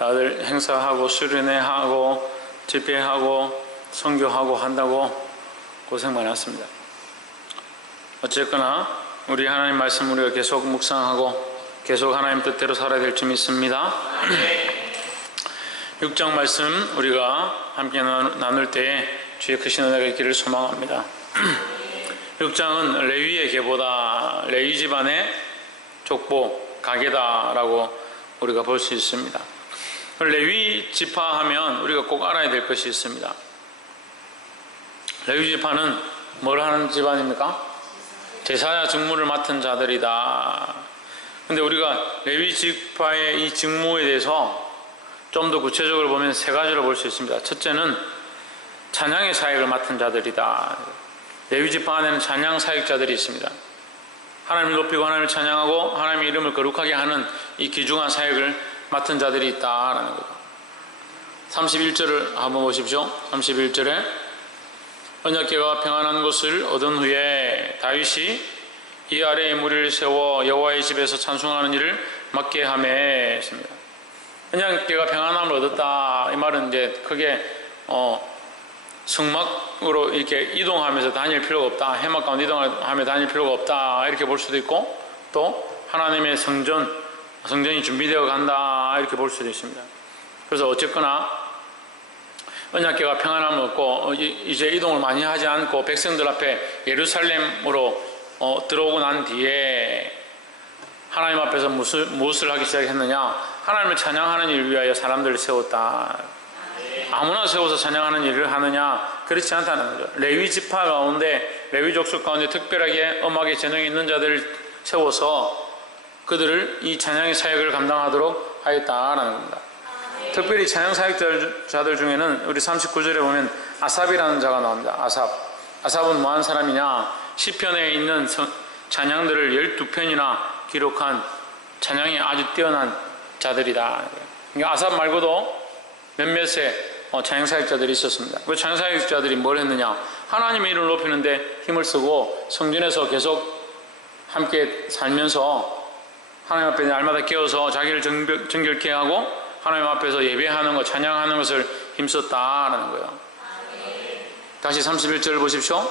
다들 행사하고 수련회하고 집회하고 선교하고 한다고 고생 많았습니다. 어쨌거나 우리 하나님 말씀 우리가 계속 묵상하고 계속 하나님 뜻대로 살아야 될 줄 믿습니다. 6장 말씀 우리가 함께 나눌 때에 주의 크신 은혜가 있기를 소망합니다. 6장은 레위의 계보다, 레위 집안의 족보, 가계다라고 우리가 볼 수 있습니다. 레위 지파하면 우리가 꼭 알아야 될 것이 있습니다. 레위 지파는 뭘 하는 집안입니까? 제사야 직무를 맡은 자들이다. 근데 우리가 레위 지파의 이 직무에 대해서 좀 더 구체적으로 보면 세 가지로 볼 수 있습니다. 첫째는 찬양의 사역을 맡은 자들이다. 레위 지파 안에는 찬양 사역자들이 있습니다. 하나님을 높이고 하나님을 찬양하고 하나님의 이름을 거룩하게 하는 이 귀중한 사역을 맡은 자들이 있다라는 거죠. 31절을 한번 보십시오. 31절에 언약궤가 평안한 곳을 얻은 후에 다윗이 이 아래에 무리를 세워 여호와의 집에서 찬송하는 일을 맡게 하며 했습니다. 언약궤가 평안함을 얻었다. 이 말은 이제 크게 성막으로 이렇게 이동하면서 다닐 필요가 없다. 해막 가운데 이동하며 다닐 필요가 없다. 이렇게 볼 수도 있고, 또 하나님의 성전이 준비되어 간다. 이렇게 볼 수도 있습니다. 그래서 어쨌거나 언약궤가 평안함을 얻고 이제 이동을 많이 하지 않고 백성들 앞에 예루살렘으로 들어오고 난 뒤에 하나님 앞에서 무엇을 하기 시작했느냐? 하나님을 찬양하는 일을 위하여 사람들을 세웠다. 아무나 세워서 찬양하는 일을 하느냐? 그렇지 않다는 거죠. 레위 지파 가운데, 레위 족속 가운데 특별하게 음악에 재능이 있는 자들을 세워서 그들을 이 찬양의 사역을 감당하도록 하였다라는 겁니다. 특별히 찬양 사역자들 중에는 우리 39절에 보면 아삽이라는 자가 나옵니다. 아삽은 뭐한 사람이냐? 시편에 있는 찬양들을 12편이나 기록한 찬양이 아주 뛰어난 자들이다. 그러니까 아삽 말고도 몇몇의 찬양 사역자들이 있었습니다. 그 찬양 사역자들이 뭘 했느냐? 하나님의 이름을 높이는데 힘을 쓰고 성전에서 계속 함께 살면서 하나님 앞에 날마다 깨어서 자기를 정결케 하고 하나님 앞에서 예배하는 것, 찬양하는 것을 힘썼다라는 거예요. 다시 31절을 보십시오.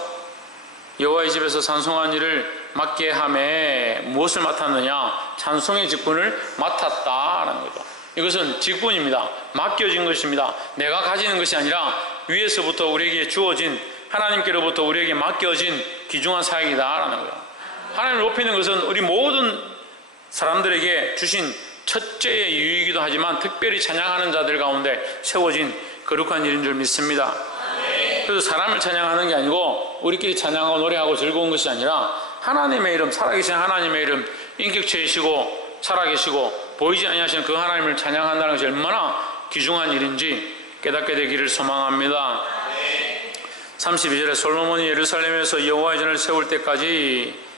여호와의 집에서 찬송한 일을 맡게 하매 무엇을 맡았느냐? 찬송의 직분을 맡았다라는 거죠. 이것은 직분입니다. 맡겨진 것입니다. 내가 가지는 것이 아니라 위에서부터 우리에게 주어진, 하나님께로부터 우리에게 맡겨진 귀중한 사역이다라는 거예요. 하나님을 높이는 것은 우리 모든 사람들에게 주신 첫째의 이유이기도 하지만 특별히 찬양하는 자들 가운데 세워진 거룩한 일인 줄 믿습니다. 그래서 사람을 찬양하는 게 아니고 우리끼리 찬양하고 노래하고 즐거운 것이 아니라 하나님의 이름, 살아계신 하나님의 이름, 인격체이시고 살아계시고 보이지 아니하시는 그 하나님을 찬양한다는 것이 얼마나 귀중한 일인지 깨닫게 되기를 소망합니다. 32절에 솔로몬이 예루살렘에서 여호와의 전을 세울 때까지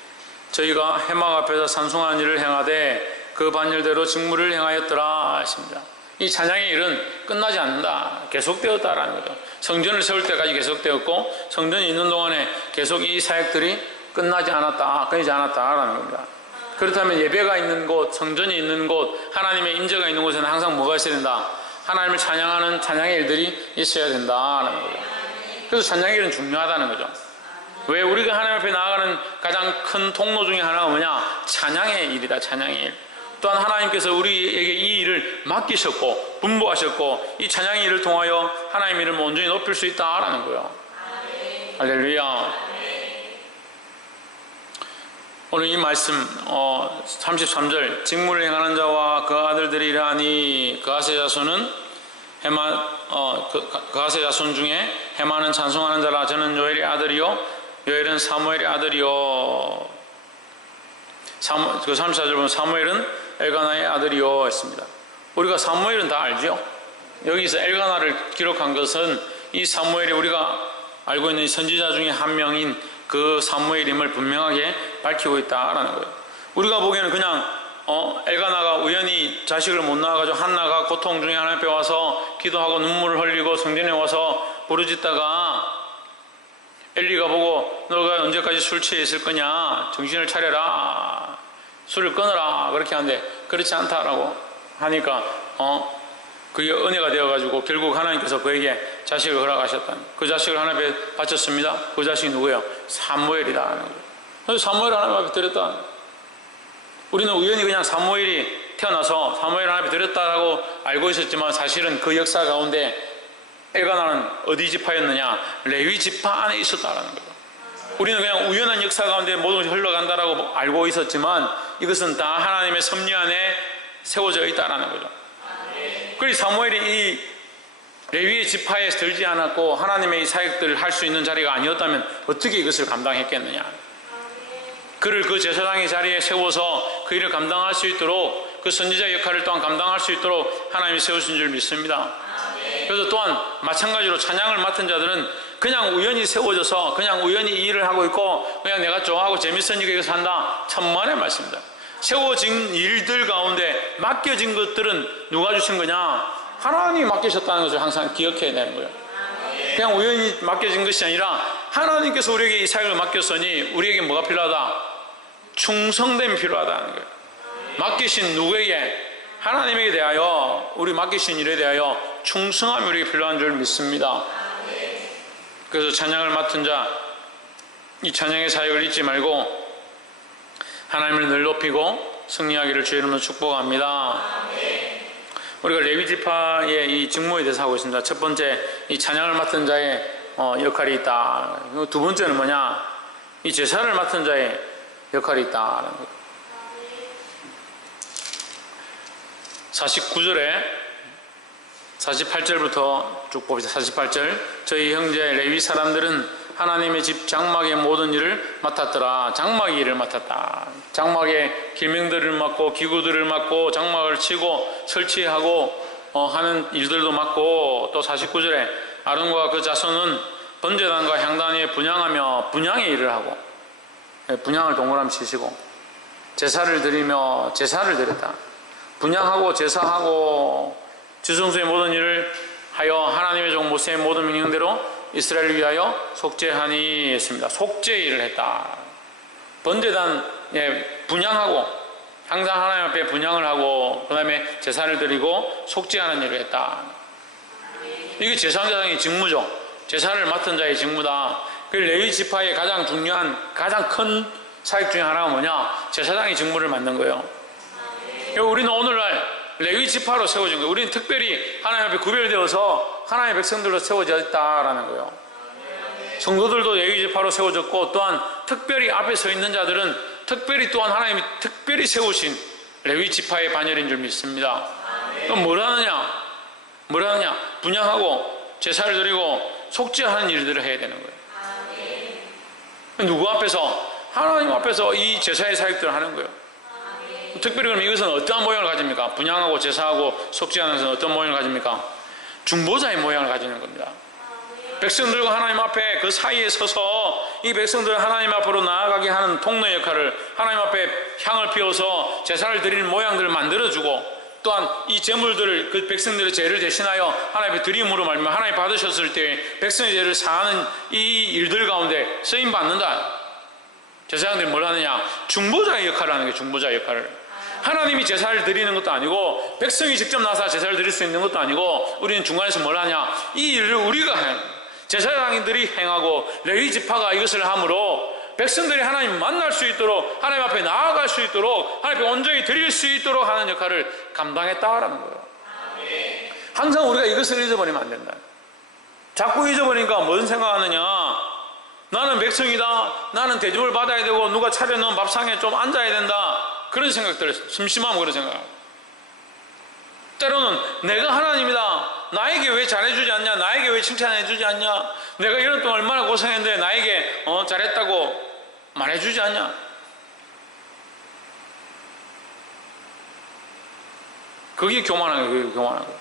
저희가 해막 앞에서 찬송한 일을 행하되 그 반열대로 직무를 행하였더라 하십니다. 이 찬양의 일은 끝나지 않는다. 계속되었다라는 거죠. 성전을 세울 때까지 계속되었고 성전이 있는 동안에 계속 이 사역들이 끝나지 않았다. 끊이지 않았다라는 겁니다. 그렇다면 예배가 있는 곳, 성전이 있는 곳, 하나님의 임재가 있는 곳에는 항상 뭐가 있어야 된다? 하나님을 찬양하는 찬양의 일들이 있어야 된다라는 거죠. 그래서 찬양의 일은 중요하다는 거죠. 왜? 우리가 하나님 앞에 나아가는 가장 큰 통로 중에 하나가 뭐냐? 찬양의 일이다. 찬양의 일. 또한 하나님께서 우리에게 이 일을 맡기셨고 분부하셨고 이 찬양의 일을 통하여 하나님의 이름을 온전히 높일 수 있다라는 거예요. 할렐루야. 오늘 이 말씀 33절 직무를 행하는 자와 그 아들들이 이러하니 그아세 자손은 그아세 자손 중에 헤만은 찬송하는 자라. 저는 요엘의 아들이요 요엘은 사무엘의 아들이요. 그 34절 보면 사무엘은 엘가나의 아들이요 했습니다. 우리가 사무엘은 다 알죠. 여기서 엘가나를 기록한 것은 이 사무엘이 우리가 알고 있는 선지자 중에 한 명인 그 사무엘임을 분명하게 밝히고 있다라는 거예요. 우리가 보기에는 그냥 엘가나가 우연히 자식을 못 낳아가지고 한나가 고통 중에 하나님 앞에 와서 기도하고 눈물을 흘리고 성전에 와서 부르짖다가 엘리가 보고 너가 언제까지 술 취해 있을 거냐? 정신을 차려라. 술을 끊어라. 그렇게 하는데 그렇지 않다라고 하니까 그게 은혜가 되어가지고 결국 하나님께서 그에게 자식을 허락하셨다. 그 자식을 하나님께 바쳤습니다. 그 자식이 누구예요? 사무엘이다. 그래서 사무엘을 하나님 앞에 드렸다. 우리는 우연히 그냥 사무엘이 태어나서 사무엘을 하나님 앞에 드렸다라고 알고 있었지만 사실은 그 역사 가운데 엘가나는 어디 지파였느냐? 레위 지파 안에 있었다라는 거예요. 우리는 그냥 우연한 역사 가운데 모든 것이 흘러간다라고 알고 있었지만 이것은 다 하나님의 섭리 안에 세워져 있다라는 거죠. 그리고 사무엘이 이 레위의 지파에 들지 않았고 하나님의 이 사역들을 할 수 있는 자리가 아니었다면 어떻게 이것을 감당했겠느냐? 그를 그 제사장의 자리에 세워서 그 일을 감당할 수 있도록 그 선지자 역할을 또한 감당할 수 있도록 하나님이 세우신 줄 믿습니다. 그래서 또한 마찬가지로 찬양을 맡은 자들은 그냥 우연히 세워져서 그냥 우연히 이 일을 하고 있고 그냥 내가 좋아하고 재밌으니까 이거 산다. 천만의 말씀입니다. 세워진 일들 가운데 맡겨진 것들은 누가 주신 거냐? 하나님이 맡기셨다는 것을 항상 기억해야 되는 거예요. 그냥 우연히 맡겨진 것이 아니라 하나님께서 우리에게 이 사역을 맡겼으니 우리에게 뭐가 필요하다? 충성됨이 필요하다는 거예요. 맡기신 누구에게? 하나님에게 대하여, 우리 맡기신 일에 대하여 충성함이 우리에게 필요한 줄 믿습니다. 그래서 찬양을 맡은 자, 이 찬양의 사역을 잊지 말고 하나님을 늘 높이고 승리하기를 주의 이름으로 축복합니다. 우리가 레위 지파의 이 직무에 대해서 하고 있습니다. 첫 번째, 이 찬양을 맡은 자의 역할이 있다. 두 번째는 뭐냐? 이 제사를 맡은 자의 역할이 있다. 49절에 48절부터 쭉 봅시다. 48절. 저희 형제 레위 사람들은 하나님의 집 장막의 모든 일을 맡았더라. 장막의 일을 맡았다. 장막의 기명들을 맡고 기구들을 맡고 장막을 치고 설치하고 하는 일들도 맡고, 또 49절에 아론과 그 자손은 번제단과 향단 위에 분향하며 분향의 일을 하고, 분향을 동그라미 치시고 제사를 드리며 제사를 드렸다. 분향하고 제사하고 지성소의 모든 일을 하여 하나님의 종 모세의 모든 명령대로 이스라엘을 위하여 속죄하니 했습니다. 속죄 일을 했다. 번제단에 분향하고 항상 하나님 앞에 분향을 하고 그 다음에 제사를 드리고 속죄하는 일을 했다. 이게 제사장의 직무죠. 제사를 맡은 자의 직무다. 그 레위 지파의 가장 중요한 가장 큰 사역 중에 하나가 뭐냐? 제사장의 직무를 맡는 거예요. 우리는 오늘날 레위 지파로 세워진 거예요. 우리는 특별히 하나님 앞에 구별되어서 하나님의 백성들로 세워져 있다라는 거예요. 성도들도 레위 지파로 세워졌고, 또한 특별히 앞에 서 있는 자들은 특별히 또한 하나님이 특별히 세우신 레위 지파의 반열인 줄 믿습니다. 그럼 뭘 하느냐? 뭘 하느냐? 분향하고 제사를 드리고 속죄하는 일들을 해야 되는 거예요. 누구 앞에서? 하나님 앞에서 이 제사의 사역들을 하는 거예요. 특별히 그럼 이것은 어떠한 모양을 가집니까? 분향하고 제사하고 속죄하는 것은 어떤 모양을 가집니까? 중보자의 모양을 가지는 겁니다. 백성들과 하나님 앞에 그 사이에 서서 이 백성들을 하나님 앞으로 나아가게 하는 통로 역할을, 하나님 앞에 향을 피워서 제사를 드리는 모양들을 만들어주고, 또한 이 제물들을 그 백성들의 죄를 대신하여 하나님 앞에 드림으로 말미암아 하나님 받으셨을 때 백성의 죄를 사하는 이 일들 가운데 쓰임받는다. 제사장들이 뭘 하느냐? 중보자의 역할을 하는 게 중보자의 역할을. 하나님이 제사를 드리는 것도 아니고 백성이 직접 나서 제사를 드릴 수 있는 것도 아니고, 우리는 중간에서 뭘 하냐? 이 일을 우리가 해. 제사장들이 행하고 레위 지파가 이것을 함으로 백성들이 하나님 만날 수 있도록, 하나님 앞에 나아갈 수 있도록, 하나님 앞에 온전히 드릴 수 있도록 하는 역할을 감당했다라는 거예요. 항상 우리가 이것을 잊어버리면 안 된다. 자꾸 잊어버리니까 뭔 생각하느냐? 나는 백성이다. 나는 대접을 받아야 되고 누가 차려놓은 밥상에 좀 앉아야 된다. 그런 생각들, 심심하면 그런 생각. 때로는 내가 하나님이다. 나에게 왜 잘해주지 않냐? 나에게 왜 칭찬해주지 않냐? 내가 이런 동안 얼마나 고생했는데 나에게 잘했다고 말해주지 않냐? 그게 교만한 거예요. 그게 교만한 거예요.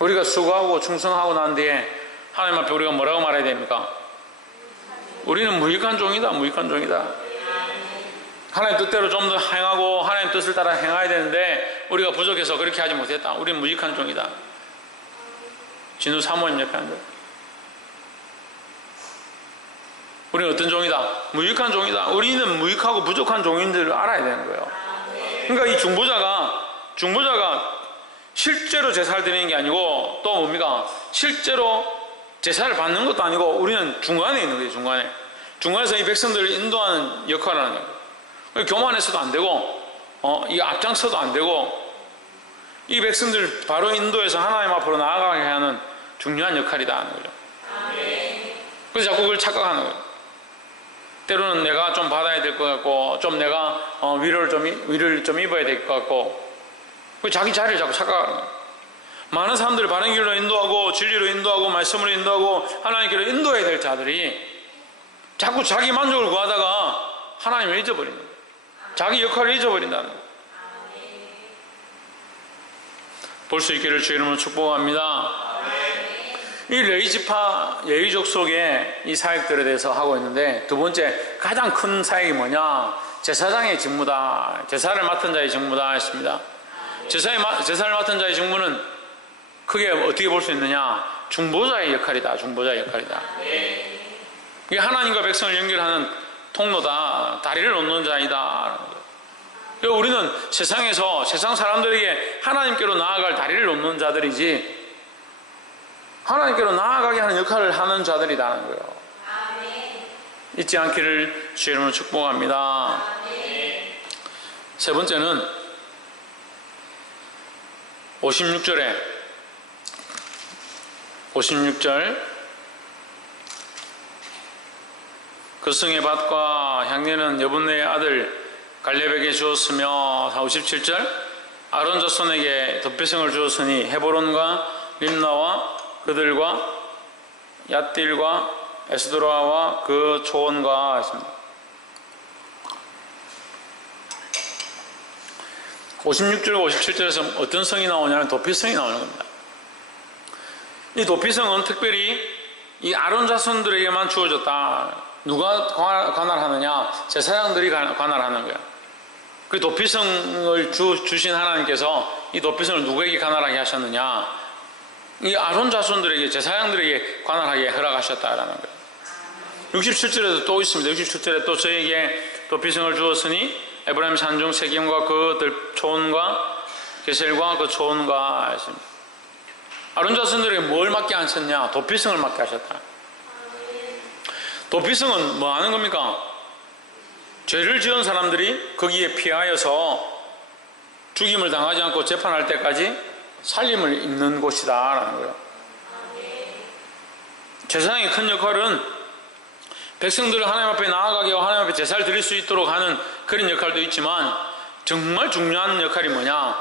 우리가 수고하고 충성하고 난 뒤에 하나님 앞에 우리가 뭐라고 말해야 됩니까? 우리는 무익한 종이다. 무익한 종이다. 하나님 뜻대로 좀 더 행하고 하나님 뜻을 따라 행해야 되는데 우리가 부족해서 그렇게 하지 못했다. 우리는 무익한 종이다. 진우 사모님 옆에 앉아. 우리는 어떤 종이다? 무익한 종이다. 우리는 무익하고 부족한 종인 줄 알아야 되는 거예요. 그러니까 이 중보자가 실제로 제사를 드리는 게 아니고 또 뭡니까? 실제로 제사를 받는 것도 아니고 우리는 중간에 있는 거예요. 중간에서 이 백성들을 인도하는 역할을 하는 거예요. 교만해서도 안 되고 이 앞장서도 안 되고 이 백성들 바로 인도해서 하나님 앞으로 나아가게 하는 중요한 역할이다 하는 거죠. 그래서 자꾸 그걸 착각하는 거예요. 때로는 내가 좀 받아야 될 것 같고 좀 내가 위를 좀 입어야 될 것 같고 자기 자리를 자꾸 착각하는 거예요. 많은 사람들을 바른 길로 인도하고 진리로 인도하고 말씀으로 인도하고 하나님께로 인도해야 될 자들이 자꾸 자기 만족을 구하다가 하나님을 잊어버리는 거예요. 자기 역할을 잊어버린다는 거예요. 볼 수 있기를 주의 이름으로 축복합니다. 이 레위지파 레위족 속에 이 사역들에 대해서 하고 있는데 두 번째 가장 큰 사역이 뭐냐? 제사장의 직무다. 제사를 맡은 자의 직무다 했습니다. 제사를 맡은 자의 직무는 크게 어떻게 볼 수 있느냐? 중보자의 역할이다. 중보자의 역할이다. 이게 하나님과 백성을 연결하는 통로다. 다리를 놓는 자이다. 우리는 세상에서 세상 사람들에게 하나님께로 나아갈 다리를 놓는 자들이지 하나님께로 나아가게 하는 역할을 하는 자들이라는 거예요. 잊지 않기를 주의 이름으로 축복합니다. 세 번째는 56절 그 성의 밭과 향내는 여분네의 아들 갈렙에게 주었으며 57절 아론 자손에게 덮배성을 주었으니 헤브론과 림나와 그들과 얏딜과 에스드로아와 그 초원과 했습니다. 56절 57절에서 어떤 성이 나오냐면 도피성이 나오는 겁니다. 이 도피성은 특별히 이 아론 자손들에게만 주어졌다. 누가 관할하느냐? 제사장들이 관할하는 거야. 그 도피성을 주신 하나님께서 이 도피성을 누구에게 관할하게 하셨느냐? 이 아론 자손들에게 제사장들에게 관할하게 허락하셨다라는 거예요. 67절에도 또 있습니다. 67절에 또 저에게 도피성을 주었으니 에브라임 산중 세겜과 그 초원과 게셀과 그 초원과 했습니다. 아론 자손들에게 뭘 맡게 하셨냐? 도피성을 맡게 하셨다. 도피성은 뭐 하는 겁니까? 죄를 지은 사람들이 거기에 피하여서 죽임을 당하지 않고 재판할 때까지 살림을 잇는 곳이다 라는 거예요. 제사장의 큰 역할은 백성들을 하나님 앞에 나아가게 하고 하나님 앞에 제사를 드릴 수 있도록 하는 그런 역할도 있지만 정말 중요한 역할이 뭐냐?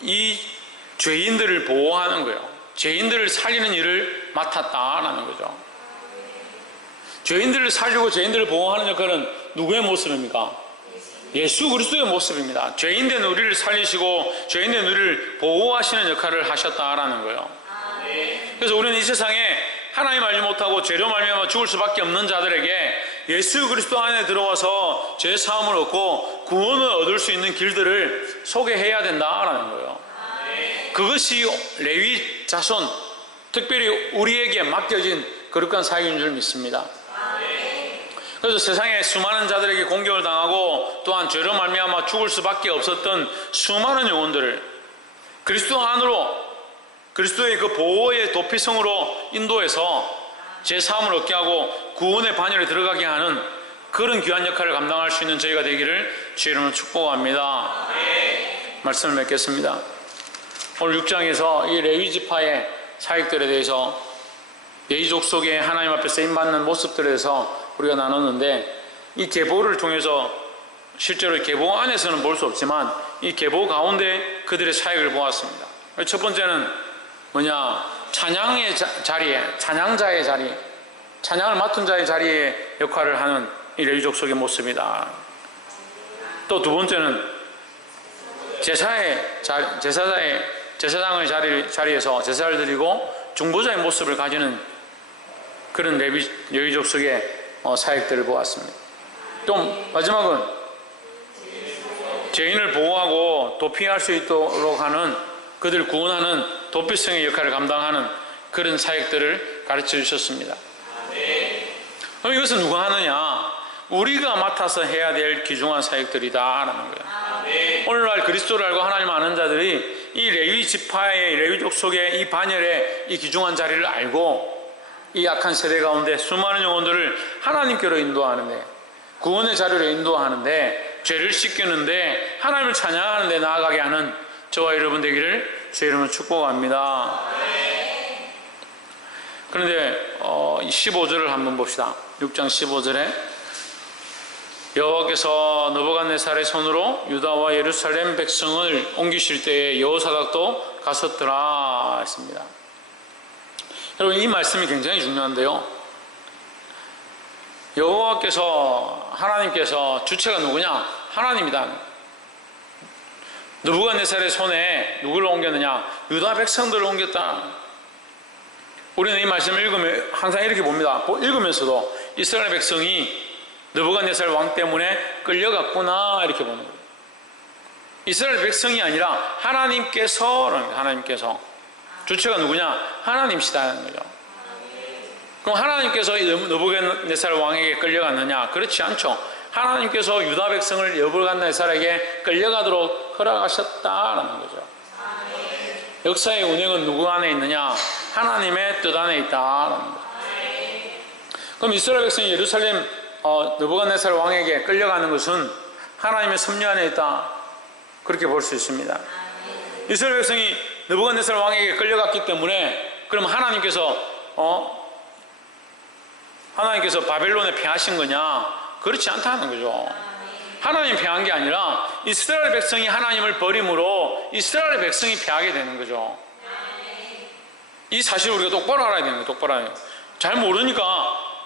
이 죄인들을 보호하는 거예요. 죄인들을 살리는 일을 맡았다라는 거죠. 죄인들을 살리고 죄인들을 보호하는 역할은 누구의 모습입니까? 예수 그리스도의 모습입니다. 죄인된 우리를 살리시고 죄인된 우리를 보호하시는 역할을 하셨다라는 거예요. 그래서 우리는 이 세상에 하나님 알지 못하고 죄로 말미암아 죽을 수밖에 없는 자들에게 예수 그리스도 안에 들어와서 죄 사함을 얻고 구원을 얻을 수 있는 길들을 소개해야 된다라는 거예요. 그것이 레위 자손, 특별히 우리에게 맡겨진 거룩한 사역인 줄 믿습니다. 그래서 세상에 수많은 자들에게 공격을 당하고 또한 죄로 말미암아 죽을 수밖에 없었던 수많은 영혼들을 그리스도 안으로 그리스도의 그 보호의 도피성으로 인도해서 제사함을 얻게 하고 구원의 반열에 들어가게 하는 그런 귀한 역할을 감당할 수 있는 저희가 되기를 주의 이름으로 축복합니다. 말씀을 맺겠습니다. 오늘 6장에서 이 레위지파의 사역들에 대해서 레위족 속에 하나님 앞에 쓰임받는 모습들에 대해서 우리가 나눴는데 이 계보를 통해서 실제로 계보 안에서는 볼 수 없지만 이 계보 가운데 그들의 사역을 보았습니다. 첫 번째는 뭐냐? 찬양의 자리에, 찬양자의 자리, 찬양을 맡은 자의 자리에 역할을 하는 이 레위족 속의 모습이다. 또 두 번째는 제사장의 자리에서 제사를 드리고 중보자의 모습을 가지는 그런 레위족 속의 사역들을 보았습니다. 또 마지막은 죄인을 보호하고 도피할 수 있도록 하는 그들을 구원하는 도피성의 역할을 감당하는 그런 사역들을 가르쳐 주셨습니다. 그럼 이것은 누가 하느냐? 우리가 맡아서 해야 될 귀중한 사역들이다 라는 거예요. 오늘날 그리스도를 알고 하나님을 아는 자들이 이 레위 지파의 레위족 속에 이 반열에 이 귀중한 자리를 알고 이 악한 세대 가운데 수많은 영혼들을 하나님께로 인도하는데, 구원의 자리로 인도하는데, 죄를 씻기는데, 하나님을 찬양하는데 나아가게 하는 저와 여러분 되기를 주의 이름으로 축복합니다. 그런데 15절을 한번 봅시다. 6장 15절에 여호와께서 느부갓네살의 손으로 유다와 예루살렘 백성을 옮기실 때에 여호사닥도 갔었더라 했습니다. 여러분, 이 말씀이 굉장히 중요한데요, 여호와께서, 하나님께서, 주체가 누구냐? 하나님이다. 느부갓네살의 손에 누구를 옮겼느냐? 유다 백성들을 옮겼다. 우리는 이 말씀을 읽으면 항상 이렇게 봅니다. 읽으면서도 이스라엘 백성이 느부갓네살 왕 때문에 끌려갔구나 이렇게 보는 거예요. 이스라엘 백성이 아니라 하나님께서 주체가 누구냐? 하나님이시다는 거죠. 그럼 하나님께서 느부갓네살 왕에게 끌려갔느냐? 그렇지 않죠. 하나님께서 유다 백성을 느부갓네살에게 끌려가도록 허락하셨다라는 거죠. 역사의 운행은 누구 안에 있느냐? 하나님의 뜻 안에 있다라는 거죠. 그럼 이스라엘 백성이 예루살렘 느부갓네살 왕에게 끌려가는 것은 하나님의 섭리 안에 있다, 그렇게 볼 수 있습니다. 이스라엘 백성이 느부갓네살 왕에게 끌려갔기 때문에 그럼 하나님께서 바벨론에 패하신 거냐? 그렇지 않다는 거죠. 하나님 패한 게 아니라 이스라엘 백성이 하나님을 버림으로 이스라엘 백성이 패하게 되는 거죠. 이 사실을 우리가 똑바로 알아야 되는 거예요. 똑바로 알아야 돼요. 잘 모르니까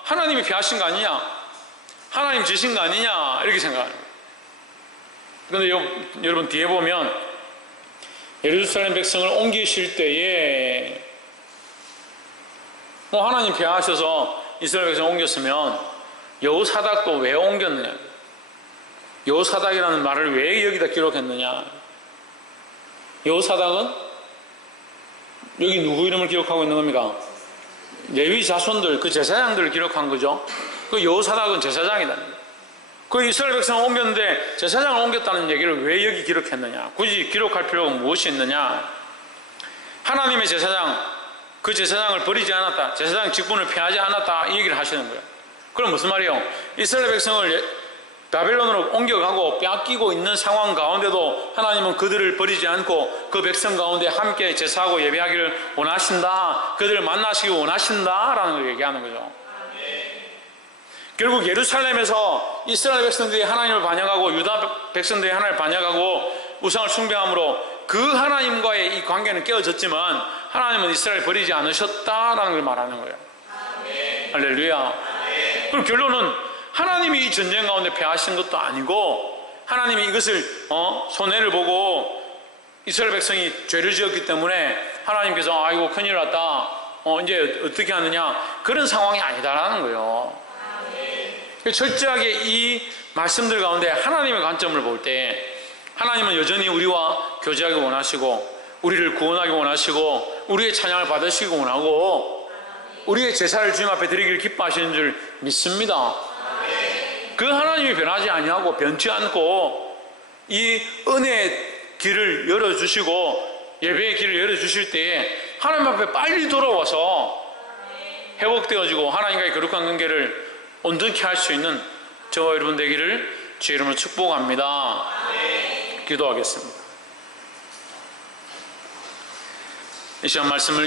하나님이 패하신 거 아니냐, 하나님 지신 거 아니냐 이렇게 생각하는 거예요. 그런데 여러분 뒤에 보면 예루살렘 백성을 옮기실 때에 하나님 패하셔서 이스라엘 백성을 옮겼으면 여호사닥도 왜 옮겼느냐, 여호사닥이라는 말을 왜 여기다 기록했느냐. 여호사닥은 여기 누구 이름을 기록하고 있는 겁니까? 레위 자손들, 그 제사장들을 기록한 거죠. 그 여호사닥은 제사장이다. 그 이스라엘 백성을 옮겼는데 제사장을 옮겼다는 얘기를 왜 여기 기록했느냐, 굳이 기록할 필요가 무엇이 있느냐. 하나님의 제사장, 그 제사장을 버리지 않았다, 제사장 직분을 피하지 않았다, 이 얘기를 하시는 거예요. 그럼 무슨 말이에요? 이스라엘 백성을 바벨론으로 옮겨가고 뺏기고 있는 상황 가운데도 하나님은 그들을 버리지 않고 그 백성 가운데 함께 제사하고 예배하기를 원하신다, 그들을 만나시기 원하신다라는 걸 얘기하는 거죠. 결국 예루살렘에서 이스라엘 백성들이 하나님을 반역하고 유다 백성들이 하나님을 반역하고 우상을 숭배함으로 그 하나님과의 이 관계는 깨어졌지만 하나님은 이스라엘을 버리지 않으셨다라는 걸 말하는 거예요. 할렐루야. 그럼 결론은 하나님이 이 전쟁 가운데 패하신 것도 아니고 하나님이 이것을 손해를 보고 이스라엘 백성이 죄를 지었기 때문에 하나님께서 아이고 큰일 났다, 이제 어떻게 하느냐, 그런 상황이 아니다라는 거예요. 철저하게 이 말씀들 가운데 하나님의 관점을 볼 때 하나님은 여전히 우리와 교제하기 원하시고 우리를 구원하기 원하시고 우리의 찬양을 받으시기 원하고 우리의 제사를 주님 앞에 드리기를 기뻐하시는 줄 믿습니다. 그 하나님이 변하지 아니하고 변치 않고 이 은혜의 길을 열어주시고 예배의 길을 열어주실 때에 하나님 앞에 빨리 돌아와서 회복되어지고 하나님과의 거룩한 관계를 온전히 할 수 있는 저와 여러분 되기를 주의 이름으로 축복합니다. 기도하겠습니다. 이 시간 말씀을